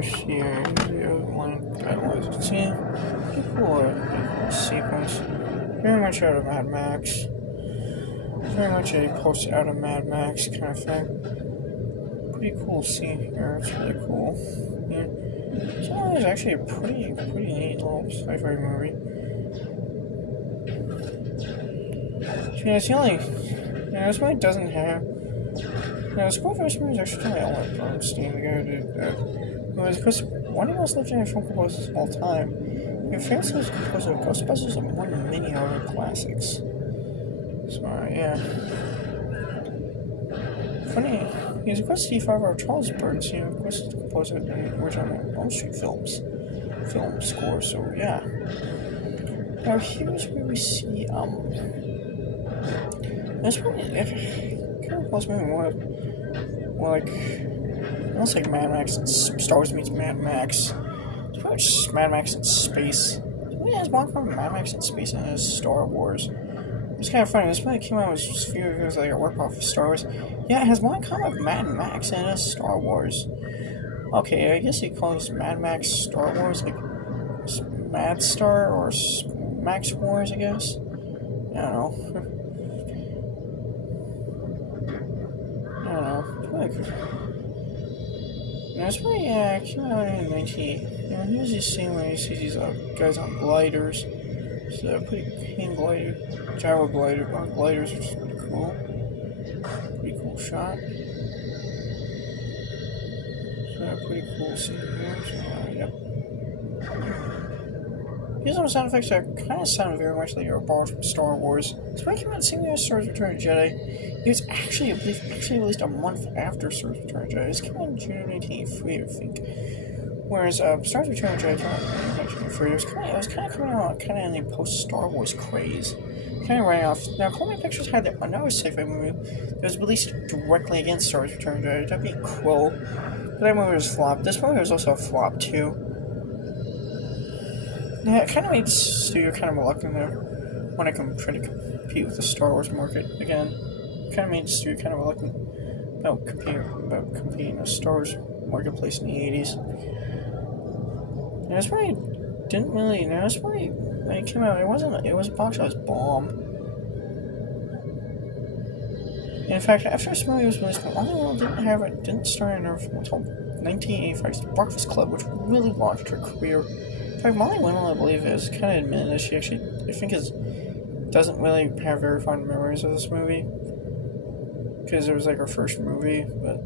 here, one analyzer. See, pretty cool sequence. Very much out of Mad Max. Very much a post out of Mad Max kind of thing. Pretty cool scene here. It's really cool. Yeah. So it's actually a pretty neat little sci-fi movie. So, yeah, it's the only. Yeah, this movie doesn't have. Now, the score for this movie is actually only Ellen Bernstein, the guy who did. Who was one of the most legendary film composers of all time. He famously was a composer of Ghostbusters and one of many other classics. So, yeah. Funny, he was of course the father of Charles Bernstein, of course the composer of the original Wall Street film score, so yeah. Now here's where we see, this movie, kind of was maybe more like, almost like Mad Max and Star Wars meets Mad Max. It's pretty much Mad Max in space. It really has one from Mad Max in space and it's Star Wars. It's kind of funny, this movie came out, it was like a rip-off of Star Wars. Yeah, it has one comic of Mad Max and it's Star Wars. Okay, I guess you call this Mad Max Star Wars, like Mad Star or Max Wars, I guess. I don't know. It's pretty, it came out in 19. Here's this scene where you see these guys on gliders. So pretty hang glider, gyro glider on gliders, which is pretty cool. Pretty cool shot. So pretty cool scene here. So, yep. Here's some sound effects that kind of sound very much like they were borrowed from Star Wars. So when it came out, same way as Star Wars Return of the Jedi, it was actually, I believe, released a month after Star Wars Return of the Jedi. This came out in June of 1983, I think. Whereas Star Wars Return of the Jedi came out in 1983. It was kind of coming out kind of in the post-Star Wars craze. Kind of right off. Now, Columbia Pictures had another sci-fi movie that was released directly against Star Wars Return of the Jedi. That'd be Quill. But that movie was a flop. This movie was also a flop, too. Yeah, it kind of made the studio kind of reluctant to when I can try to compete with the Star Wars market again. It kind of made the studio kind of reluctant about competing with the Star Wars marketplace in the 80s. And this movie didn't really. Now this movie when it came out, it was a box office bomb. In fact, after this movie was released, didn't star in her until 1985's Breakfast Club, which really launched her career. In fact, Molly Winnell, I believe, has kind of admitted that she actually, I think, doesn't really have very fond memories of this movie. Because it was like her first movie, but